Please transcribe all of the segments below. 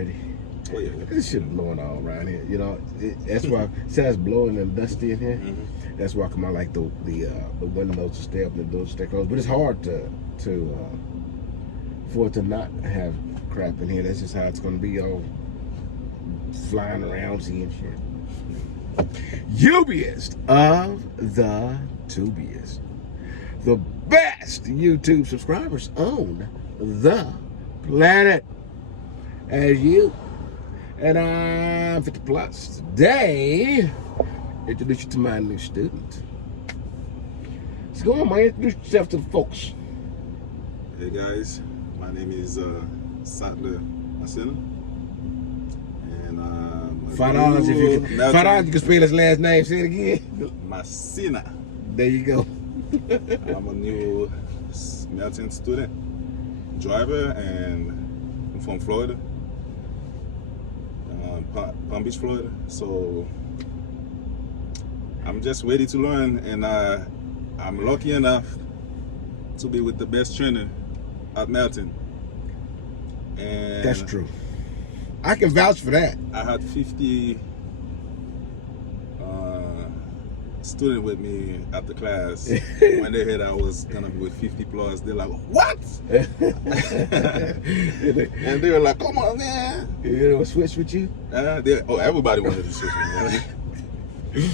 ready. Oh yeah. This shit blowing all around here. You know, that's why besides blowing and dusty in here. That's why I come out like the windows to stay up and the doors to stay closed. But it's hard for it to not have crap in here. That's just how it's gonna be, all flying around seeing shit. Ubiest of the tubiest. The best YouTube subscribers on the planet. As you. And I'm 50 plus. Today, introduce you to my new student. So go on, man, introduce yourself to the folks. Hey guys, my name is Satler Masina. And $5 if you can. $5 you can spell his last name. Say it again. Masina. There you go. I'm a new Melton Student driver, and I'm from Florida, Palm Beach, Florida. So I'm just ready to learn, and I'm lucky enough to be with the best trainer at Melton. And that's true. I can vouch for that. I had 50 students with me at the class. When they heard I was gonna be with 50 plus, they're like, "What?" And they were like, "Come on, man!" You know, switch with you? Everybody wanted to switch with me.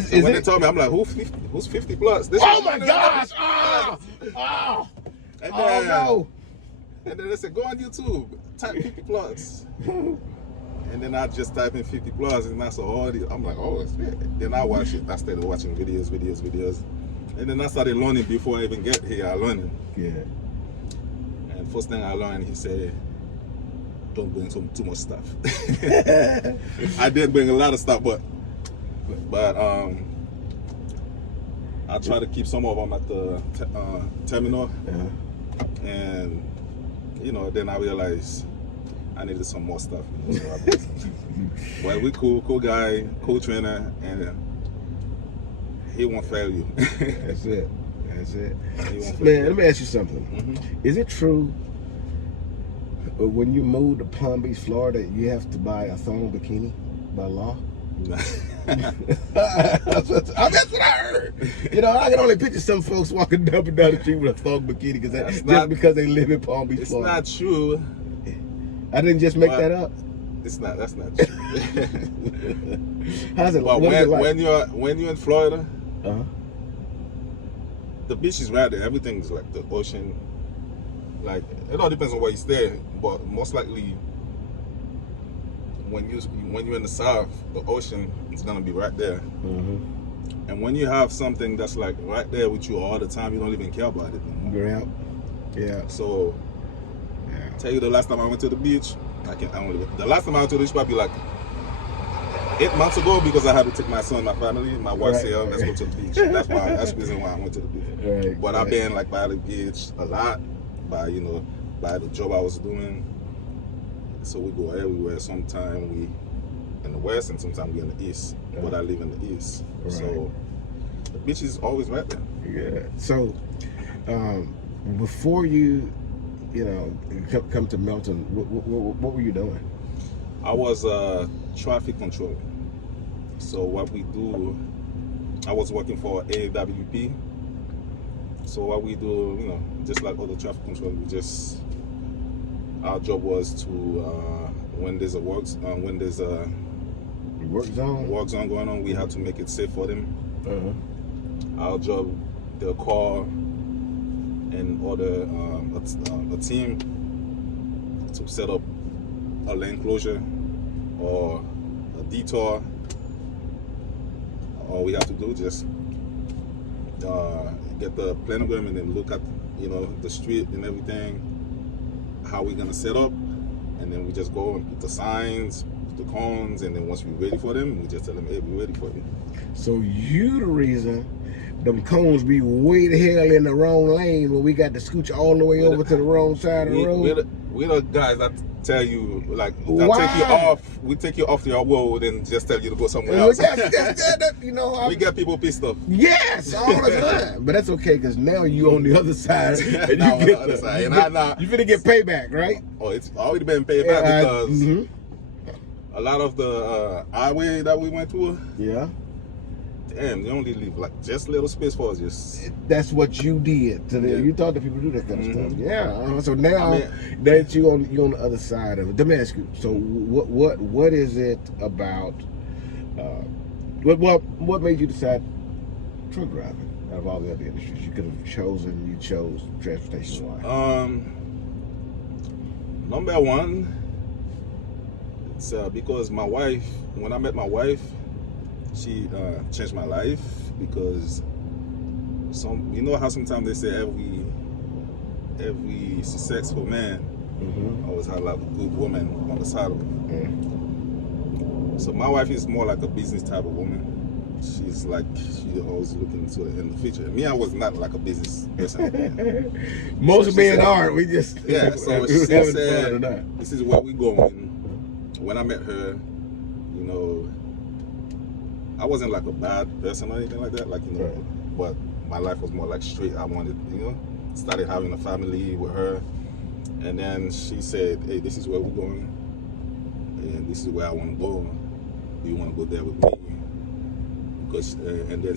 So when they told me, I'm like, "Who's 50 plus?" Oh my gosh! And then, oh no! And then they said, "Go on YouTube, type 50 plus." And then I just type in 50 plus, and I saw all these. I'm like, "Oh, shit." Then I watch it. I started watching videos. And then I started learning before I even get here. I learned. Yeah. And first thing I learned, he said, "Don't bring too much stuff." I did bring a lot of stuff, but I try to keep some of them at the terminal. And you know, then I realized I needed some more stuff. You know, so well, we cool guy, cool trainer, and he won't fail you. That's it. Man, let me ask you something. Is it true when you move to Palm Beach, Florida, you have to buy a thong bikini by law? That's what I heard. You know, I can only picture some folks walking up and down the street with a thong bikini because they live in Palm Beach, Florida. It's not true. I didn't just make that up. It's not. That's not true. How's it? But when you're in Florida, the beach is right there. Everything's like the ocean. Like, it all depends on where you stay, but most likely when you're in the south, the ocean is gonna be right there. And when you have something that's like right there with you all the time, you don't even care about it anymore. Yeah. So, tell you the last time I went to the beach, the last time I went to the beach probably like 8 months ago, because I had to take my son, my family, my wife said, "Oh, let's go to the beach." That's the reason why I went to the beach. But I've been like by the beach a lot, by the job I was doing. So we go everywhere. Sometimes we in the west, and sometimes we in the east. But I live in the east, so the beach is always right there. Yeah. So before you come to Melton, what were you doing? I was traffic controller. So what we do, I was working for AWP. So what we do, just like other traffic controllers, our job was to when there's a work zone going on, we had to make it safe for them. Our job, they'll call and order a team to set up a lane closure or a detour. All we have to do is just get the planogram and then look at the street and everything, how we're gonna set up, and then we just go and put the signs, the cones, and then once we're ready for them, we just tell them, "Hey, we're ready for you." So you the reason them cones be way the hell in the wrong lane when we got to scooch all the way over to the wrong side of the road. We're the guys that tell you, like, that take you off. We take you off your road and just tell you to go somewhere else. You know, we get people pissed off. Yes, all the time. But that's okay, because now you on the other side. And you now get on the other side. And you finna get payback, right? Oh, it's already been paid back because a lot of the highway that we went through. Yeah. Damn, they only leave like just little space for us. Just that's what you did to them. You thought that people do that kind of stuff. Yeah. So now that you on the other side of it, let me ask you. So what is it about? What made you decide truck driving out of all the other industries? You could have chosen. You chose transportation. Why? Number one, it's because my wife. When I met my wife, she changed my life, because you know how sometimes they say every successful man always has like a good woman on the side of him. So my wife is more like a business type of woman. She's always looking to in the future. Me, I was not like a business person. Most men aren't. We just So she said, "This is where we going." When I met her, you know, I wasn't like a bad person or anything like that, like, you know, but my life was more like straight. I wanted, you know, started having a family with her, and then she said, "Hey, this is where we're going, and this is where I want to go. Do you want to go there with me?" Because, and then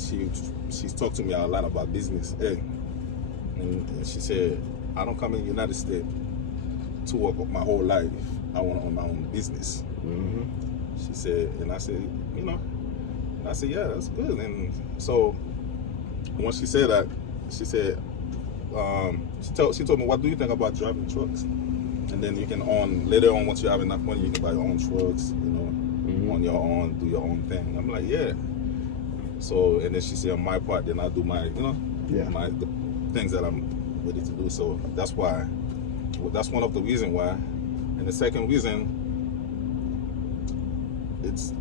she's talked to me a lot about business, and she said, "I don't come in the United States to work my whole life. I want to own my own business." She said, and I said, you know. I said, yeah, that's good. And so when she said that, she said, she told me, what do you think about driving trucks? And then you can later on, once you have enough money, you can buy your own trucks, you know, on your own, do your own thing. I'm like, yeah. So, and then she said, on my part, then I'll do my, you know, the things that I'm ready to do. So that's why, that's one of the reasons why. And the second reason,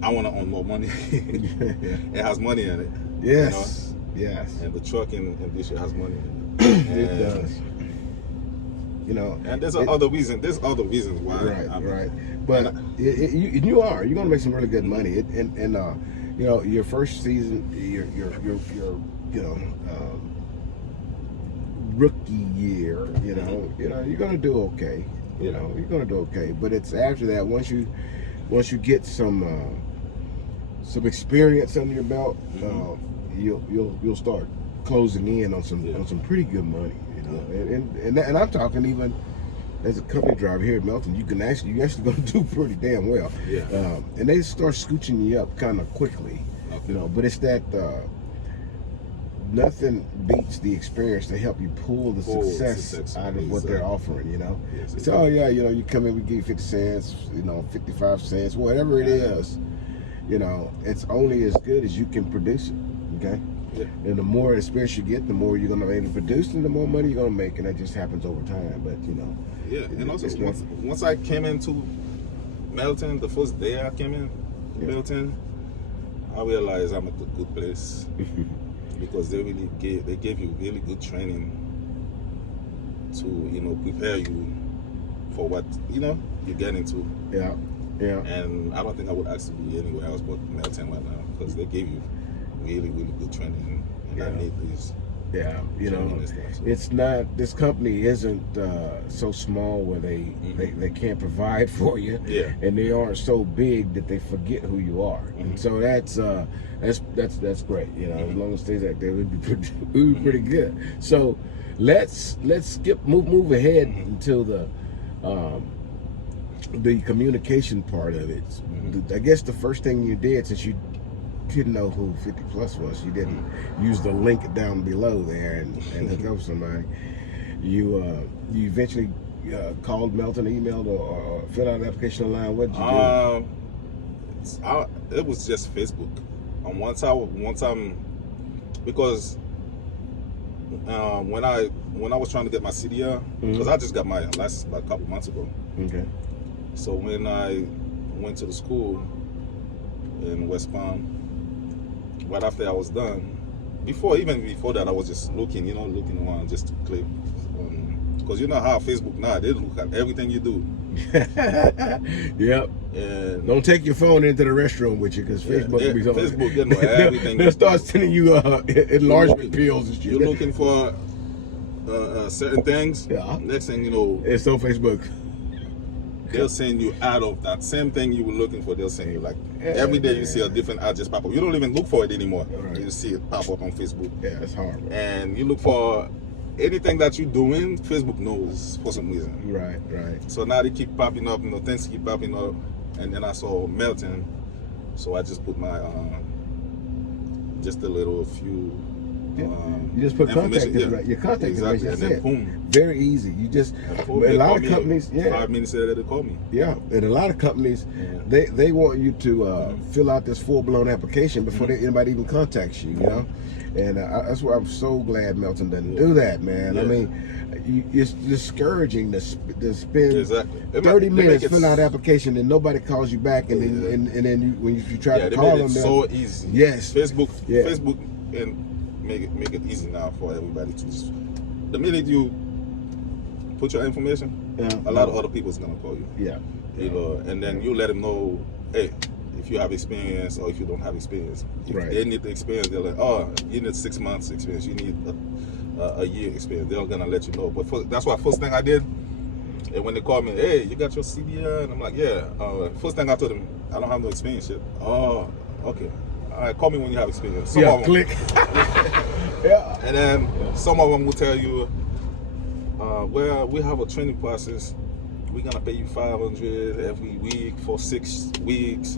I want to own more money. It has money in it. Yes. You know? Yes. And the truck in this year has money in it. It does. You know. And there's other reasons. There's other reasons why. Right. But you're gonna make some really good money. And you know, your first season, your rookie year, you know, you're gonna do okay. You know, you're gonna do okay. But it's after that, once you get some experience under your belt, you'll start closing in on some pretty good money, you know. And I'm talking even as a company driver here at Melton, you actually gonna do pretty damn well. And they start scooching you up kind of quickly, you know. But it's that nothing beats the experience to help you pull the success out of what they're offering, you know. So, oh yeah, you know, you come in, we give you 50 cents, you know, 55 cents, whatever it is, you know, it's only as good as you can produce it, okay? And the more experience you get, the more you're going to be able to produce, and the more money you're going to make, and that just happens over time, but, you know. And also, once I came into Melton, the first day I came in Melton, I realized I'm at a good place. Because they gave you really good training to, you know, prepare you for what, you know, you're getting to. Yeah. And I don't think I would actually be anywhere else but Melton right now, because they gave you really, really good training, and I need these. Yeah, you know, it's not, this company isn't so small where they can't provide for you, and they aren't so big that they forget who you are, and so that's great, you know. As long as it stays like that, we'd be pretty good. So let's move ahead until the communication part of it. I guess the first thing you did, since you didn't know who 50 Plus was, you didn't use the link down below there and hook up with somebody. You eventually called Melton, emailed, or filled out an application online. What did you do? It was just Facebook. One time, because when I was trying to get my CDL, because I just got my license about a couple months ago. Okay. So when I went to the school in West Palm, right after I was done, even before that, I was just looking, you know, looking around just to click. Because you know how Facebook now, they look at everything you do. Yep. And don't take your phone into the restroom with you, because Facebook will be Facebook getting everything. They'll start sending you enlargement pills and shit. You're looking for certain things. Yeah. Next thing you know, it's on Facebook. They'll send you out of that same thing you were looking for. They'll send you like every day you see a different ad just pop up. You don't even look for it anymore. Right. You see it pop up on Facebook. Yeah, it's hard. And you look for anything that you're doing, Facebook knows for some reason. Right, right. So now they keep popping up, you know, things keep popping up. And then I saw Melton, so I just put my just a little few. You just put contact information, your contact information. And then boom. Very easy. You just a lot of companies. 5 minutes later they call me. Yeah, and a lot of companies they want you to fill out this full-blown application before anybody even contacts you. You know, and that's why I'm so glad Melton doesn't do that, man. I mean, it's discouraging to spend 30 minutes filling out an application and nobody calls you back, and then you, when you try to call them, it's so easy. Yes, Facebook and make it easy now for everybody to just, the minute you put your information, a lot of other people's gonna call you. Yeah. You know, and then you let them know, hey, if you have experience or if you don't have experience. If they need the experience, they're like, oh, you need 6 months experience, you need a year experience. They're gonna let you know. But that's why first thing I did, and when they called me, hey, you got your CBR? And I'm like, yeah. First thing I told them, I don't have no experience yet. Oh, okay. All right, call me when you have experience. Some of them, click. And then some of them will tell you, well, we have a training process. We're gonna pay you $500 every week for 6 weeks,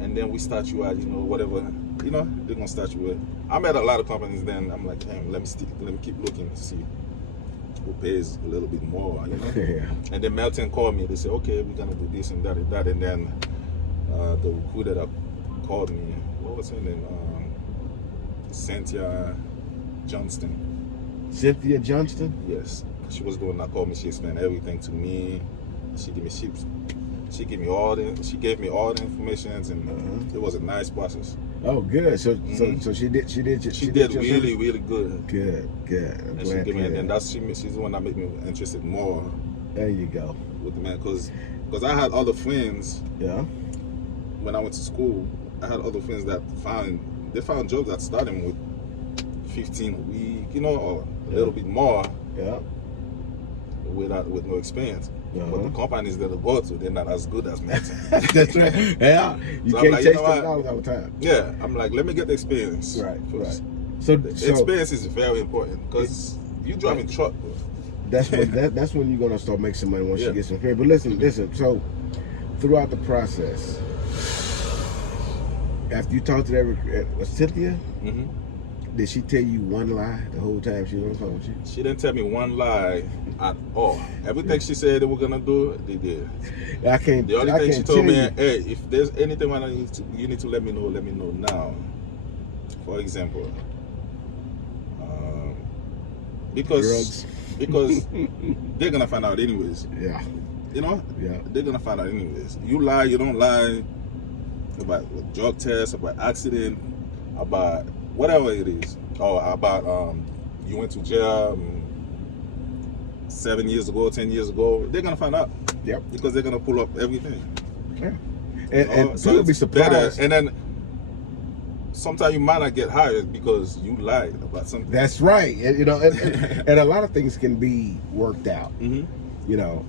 and then we start you at, you know, whatever, you know, they're gonna start you with. I'm at a lot of companies. Then I'm like, damn, let me keep looking to see who pays a little bit more, you know. And then Melton called me. They said, okay, we're gonna do this and that and that. And then the recruiter that called me, what was her name? Cynthia Johnston. Cynthia Johnston? Yes. She was the one that called me. She explained everything to me. She gave me all the information, and it was a nice process. Oh, good. So she did really, really good. Good. And she gave me, and she's the one that made me interested more. There you go. With the man, because I had other friends. Yeah. When I went to school, I had other friends that found jobs that started with 15 a week, you know, or a little bit more. Yeah. With no experience. But the companies that I go to, they're not as good as Melton. That's right. Yeah. You can't chase them all the time. Yeah. I'm like, let me get the experience. Right. So experience is very important, because you driving truck, bro. That's when you're gonna start making some money once you get some experience. But listen. So throughout the process, after you talked to that, Cynthia, did she tell you one lie the whole time she was on the phone with you? She didn't tell me one lie at all. Everything she said they were gonna do, they did. The only thing she told me, hey, if there's anything you need to let me know now. For example, because they're gonna find out anyways. Yeah. You know? Yeah. They're gonna find out anyways. You lie, you don't lie about drug tests, about accident, about whatever it is, or about you went to jail 7 years ago, 10 years ago, they're gonna find out. Yep. Because they're gonna pull up everything. Yeah. And so people be surprised. And then sometimes you might not get hired because you lied about something. That's right. And, you know, and a lot of things can be worked out. You know.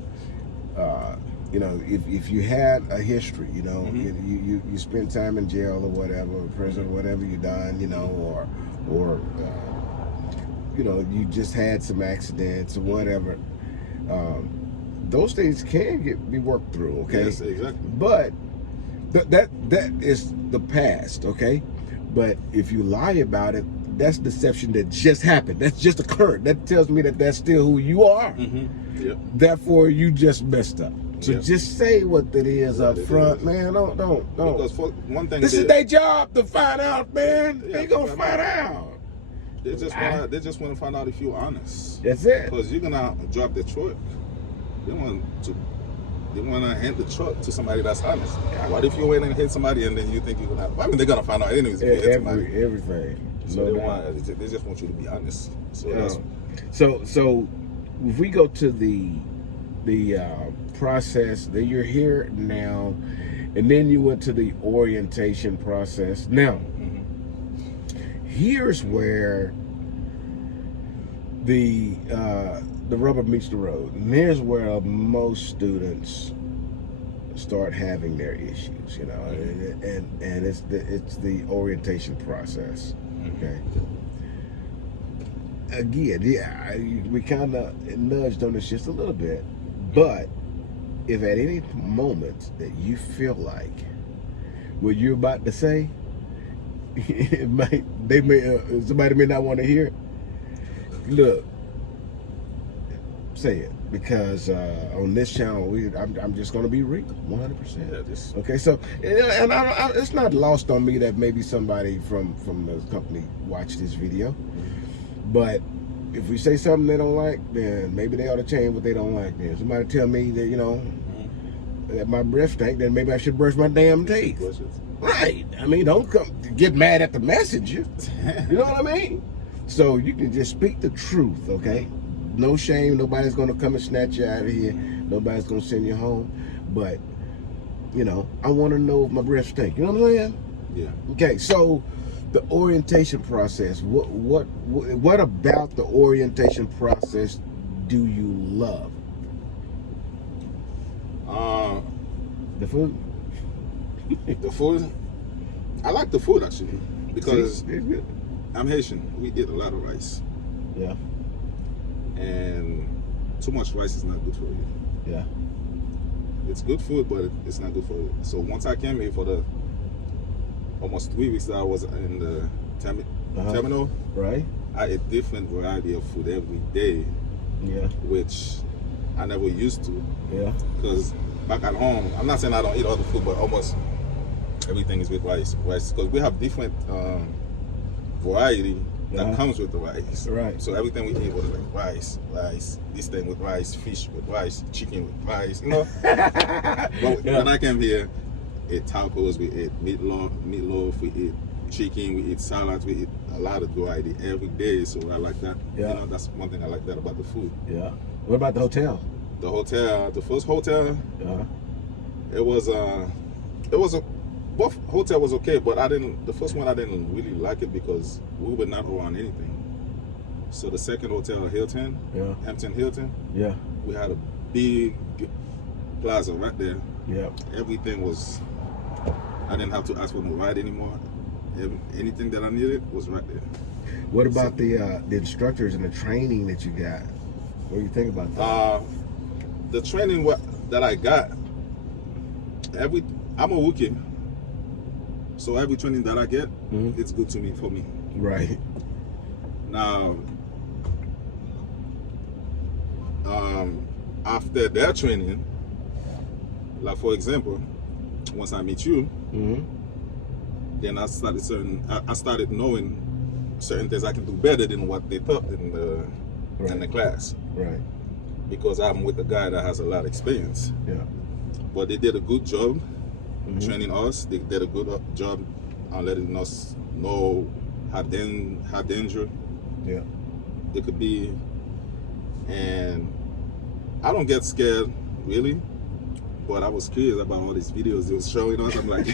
You know, if you had a history, you know, you spent time in jail or whatever, prison, whatever you done, you know, or you know, you just had some accidents or whatever. Those things can be worked through, okay? Yes, exactly. But that is the past, okay? But if you lie about it, that's deception that just happened. That's just occurred. That tells me that that's still who you are. Yep. Therefore, you just messed up. So just say what it is up front, man. Don't. Because for one thing, this is their job to find out, man. They gonna find out. They just want to find out if you're honest. That's it. Because you're gonna drop the truck. They want to hand the truck to somebody that's honest. What if you went and hit somebody and then you think you're gonna? I mean, they're gonna find out anyways. If you hit somebody. Everything. So they just want you to be honest. So that's so if we go to the process that you're here now, and then you went to the orientation process. Now, here's where the rubber meets the road, and here's where most students start having their issues, you know, and it's the orientation process. Okay. Again, yeah, we kind of nudged on this just a little bit, but if at any moment that you feel like what you're about to say, somebody may not want to hear it, look, say it, because on this channel, I'm just going to be real, 100%. Okay, so and it's not lost on me that maybe somebody from the company watched this video, but if we say something they don't like, then maybe they ought to change what they don't like. Then somebody tell me that, you know, that my breath stank, then maybe I should brush my damn teeth. Right? I mean, don't get mad at the messenger. You know what I mean? So you can just speak the truth, okay? No shame. Nobody's gonna come and snatch you out of here. Nobody's gonna send you home. But you know, I want to know if my breath stink. You know what I'm saying? Yeah. Okay. So the orientation process. What about the orientation process do you love? The food. The food. I like the food actually because I'm Haitian. We eat a lot of rice. Yeah. And too much rice is not good for you. Yeah. It's good food, but it's not good for you. So once I came here for the almost 3 weeks that I was in the terminal, right? I ate different variety of food every day. Yeah. Which I never used to. Yeah. Because back at home, I'm not saying I don't eat other food, but almost everything is with rice. Because we have different variety that comes with the rice. Right. So everything we eat was like rice, this thing with rice, fish with rice, chicken with rice, you know? But when I came here, we ate tacos, we ate meatloaf, we ate chicken, we eat salads, we eat a lot of variety every day. So I like that. Yeah. You know, that's one thing I like that about the food. Yeah. What about the hotel? The first hotel, both hotel was okay, but the first one I didn't really like it because we were not around anything. So the second hotel, Hampton Hilton, we had a big plaza right there. Yeah. Everything was, I didn't have to ask for no ride anymore. Anything that I needed was right there. What about the instructors and the training that you got? What do you think about that? The training that I got, I'm a rookie. So every training that I get, it's good for me. Right. Now, after their training, like for example, once I meet you, then I started knowing certain things I can do better than what they taught in the class. Right. Because I'm with a guy that has a lot of experience. Yeah. But they did a good job training us. They did a good job on letting us know how dangerous it could be. And I don't get scared really, but I was curious about all these videos they was showing us. I'm like,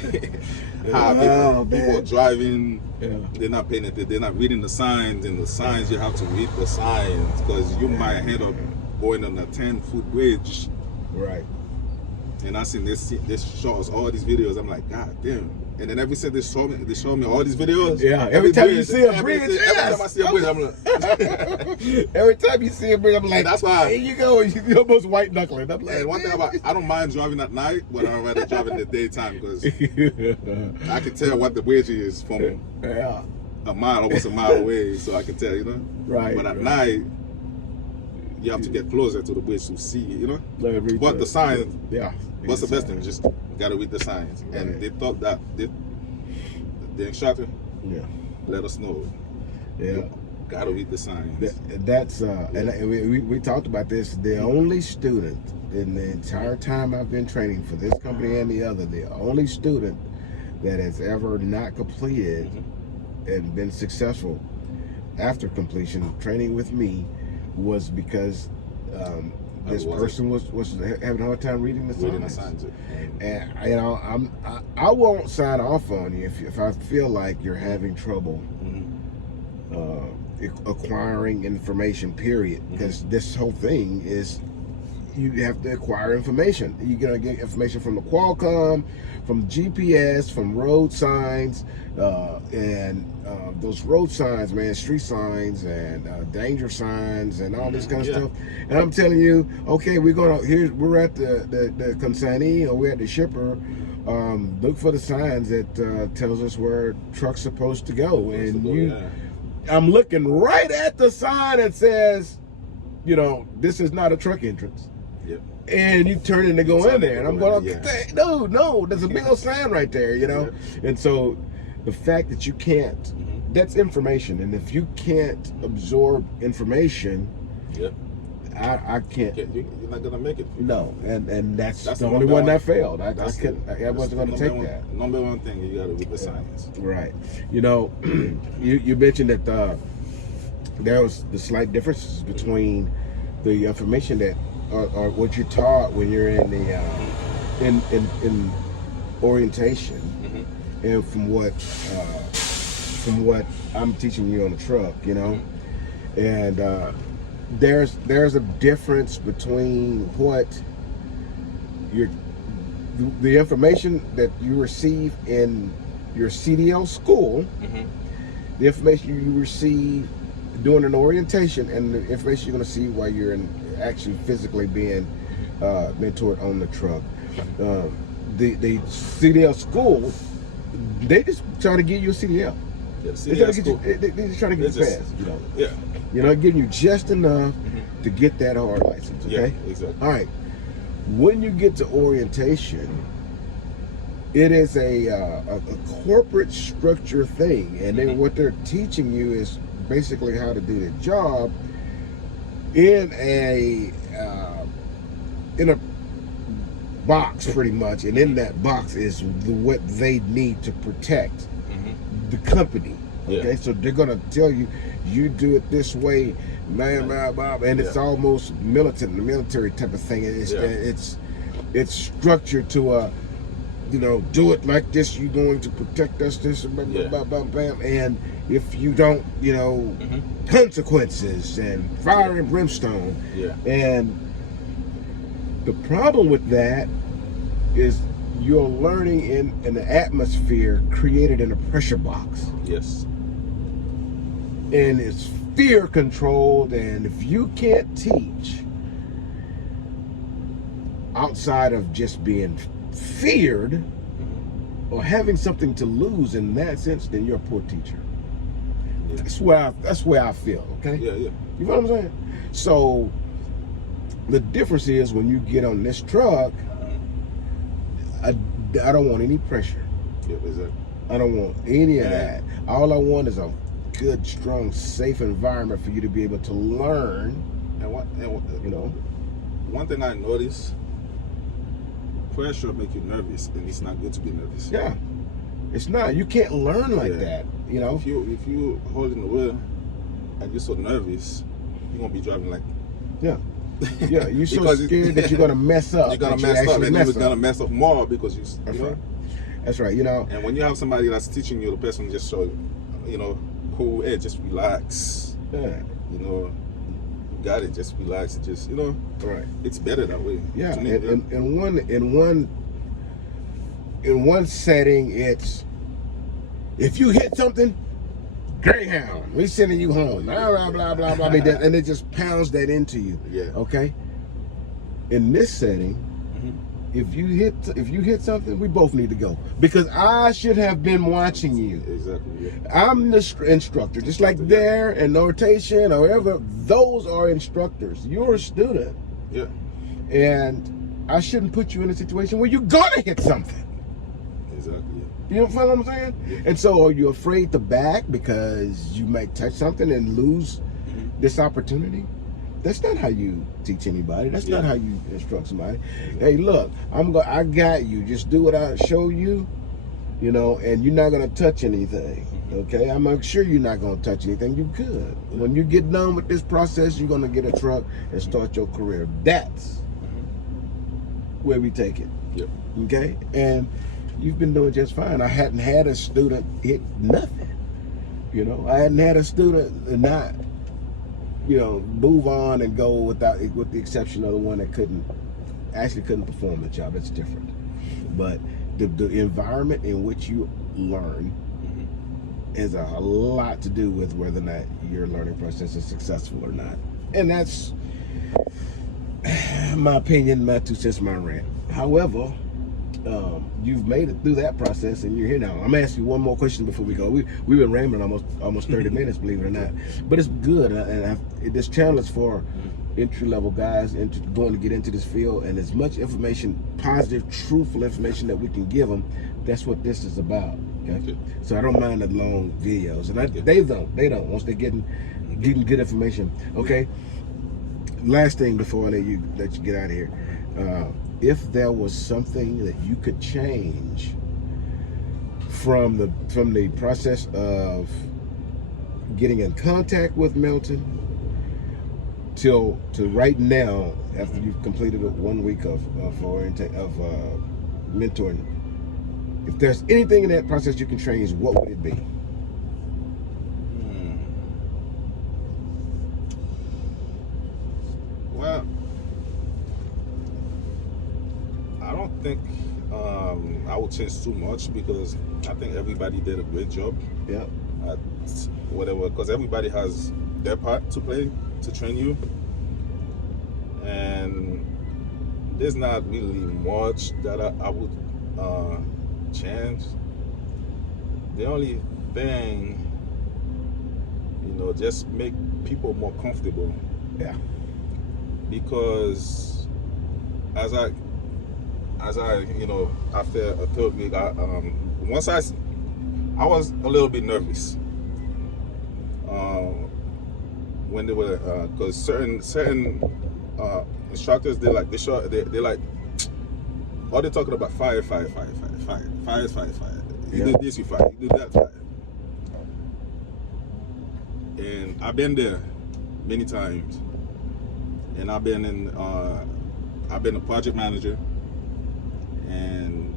how people are driving, they're not paying attention, they're not reading the signs, and the signs you have to read the signs because you might end up going on a 10-foot bridge. Right. And I seen this show us all these videos. I'm like, God damn. And then every time they show me all these videos. Yeah, every time you see a bridge, every time I see a bridge, I'm like, every time you see a bridge, I'm like, that's why. Here you go, you're almost white knuckling. I'm like, and one thing about, I don't mind driving at night, but I'd rather drive in the daytime because I can tell what the bridge is from almost a mile away, so I can tell, you know. Right. But at night, you have to get closer to the bridge to see, you know. But the signs, what's the best thing? Just gotta read the signs. Right. And they thought that the instructor let us know. Yeah. Gotta read the signs. That's and we talked about this. The only student in the entire time I've been training for this company and the other, the only student that has ever not completed and been successful after completion of training with me was because this person was having a hard time reading the signs. And you know, I won't sign off on you if I feel like you're having trouble acquiring information, period. Because this whole thing is, you have to acquire information. You're gonna get information from the Qualcomm, from GPS, from road signs, and those road signs, man, street signs and danger signs and all this kind of stuff. And I'm telling you, okay, we're at the consignee, or we're at the shipper. Look for the signs that tells us where truck's supposed to go. And I'm looking right at the sign that says, you know, this is not a truck entrance. Yep. And you turn in to go in there, and I'm going, okay, no, there's a big old sign right there, you know. And so the fact that you can't, that's information, and if you can't absorb information, I can't. You're not gonna make it. No, and that's the only one that failed. I wasn't going to take that. Number one thing you got to do with the science. Right. You know, you mentioned that there was the slight differences between the information that or what you're taught when you're in the in orientation, and from what I'm teaching you on the truck, you know, and there's a difference between what the information that you receive in your CDL school, the information you receive during an orientation, and the information you're going to see while you're actually physically being mentored on the truck. The CDL school, they just try to get you a CDL. They just try to get you fast, you know. Yeah. You know, giving you just enough to get that hard license. Okay. Yeah, exactly. All right. When you get to orientation, it is a corporate structure thing, and then what they're teaching you is basically how to do the job in a box, pretty much, and in that box is what they need to protect the company. Okay, so they're gonna tell you, you do it this way, man, and it's almost militant, the military type of thing. It's structured to you know, do it like this. You're going to protect us. This, bam, and if you don't, you know, consequences and fire and brimstone. And the problem with that is you're learning in an atmosphere created in a pressure box. Yes. And it's fear controlled, and if you can't teach outside of just being feared or having something to lose in that sense, then you're a poor teacher. That's where I feel. Okay. You know what I'm saying? So the difference is, when you get on this truck, I don't want any pressure. I don't want any of that. All I want is a good, strong, safe environment for you to be able to learn. And you know, one thing I noticed, pressure make you nervous, and it's not good to be nervous. Yeah, it's not. You can't learn like that. You know, if you holding the wheel and you're so nervous, you're gonna be driving like you're so scared that you're gonna mess up. You're gonna mess up, and you're gonna mess up more because That's right. That's right. You know, and when you have somebody that's teaching you, the person just show you know, cool. Hey, just relax. You know. Got it. Just relax. Just, you know, it's better that way. Yeah. In one setting, it's, if you hit something, Greyhound, we sending you home. Blah blah blah blah, and it just pounds that into you. Okay. In this setting, if you hit something, we both need to go, because I should have been watching you. Exactly. I'm the instructor, just like there and notation or whatever. Those are instructors. You're a student. And I shouldn't put you in a situation where you're gonna hit something. Exactly. You know what I'm saying? And so, are you afraid to back because you might touch something and lose this opportunity? That's not how you teach anybody. That's not how you instruct somebody. Hey, look, I got you. Just do what I show you, you know, and you're not going to touch anything. Okay, I'm sure you're not going to touch anything. You could. When you get done with this process, you're going to get a truck and start your career. That's where we take it. Yep. Okay, and you've been doing just fine. I hadn't had a student hit nothing. You know, I hadn't had a student not, you know, move on and go with the exception of the one that couldn't perform the job. It's different. But the environment in which you learn is a lot to do with whether or not your learning process is successful or not. And that's my opinion, my 2 cents, my rant. However, you've made it through that process and you're here now. I'm gonna ask you one more question before we go. We've been rambling almost 30 minutes, believe it or not. But it's good, and this channel is for entry-level guys going to get into this field, and as much information, positive, truthful information that we can give them, that's what this is about. Okay? So I don't mind the long videos, and they don't once they're getting good information. Okay. Last thing before I let you get out of here, if there was something that you could change from the process of getting in contact with Melton to right now, after you've completed 1 week of mentoring, if there's anything in that process you can change, what would it be? Well, I don't think I would change too much, because I think everybody did a great job. Yeah. At whatever, because everybody has their part to play to train you, and there's not really much that I would change. The only thing, you know, just make people more comfortable. Yeah. Because as I you know, after a 3rd week, once I was a little bit nervous when they were, because certain instructors, they're like all they're talking about fire. You do this, you fire. You do that, fire. And I've been there many times, and I've been a project manager, and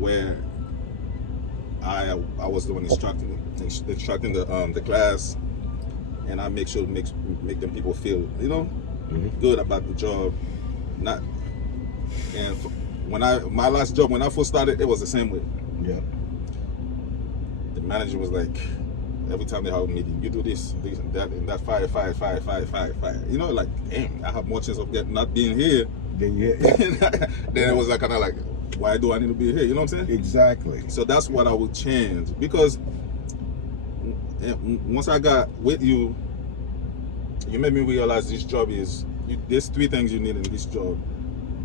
where I was the one instructing the class, and I make sure to make them people feel, you know, good about the job. And my last job, when I first started, it was the same way. Yeah. The manager was like, every time they have a meeting, you do this and that, fire. You know, like, damn, I have more chance of not being here. Then it was like kind of like, why do I need to be here? You know what I'm saying? Exactly. So that's what I would change, because once I got with you, you made me realize this job there's 3 things you need in this job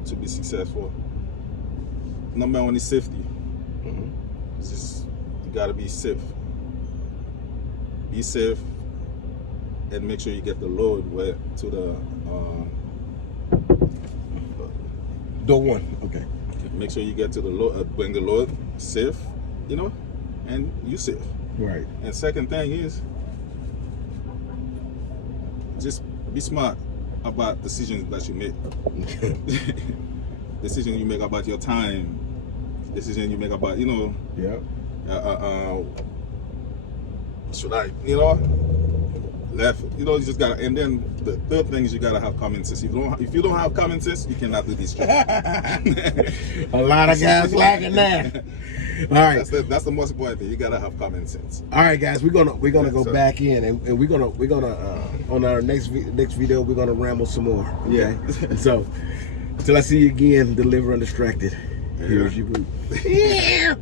to be successful. Number 1 is safety. It's just, you gotta be safe. Be safe, and make sure you get the load to the door 1. Okay. Make sure you get to the load, bring the load safe, you know, and you safe. Right. And second thing is, just be smart about decisions that you make. Decisions you make about your time. Decisions you make about, you know. Yeah. Should I, you know, left, you know, you just gotta. And then the third thing is you gotta have common sense. If you don't have common sense, you cannot do this job. A lot of guys lacking that. All right, that's the most important thing. You gotta have common sense. All right, guys, we're gonna go back in, and we're gonna on our next video we're gonna ramble some more. Okay? Yeah. And so until I see you again, deliver undistracted. Here's your boot. Yeah.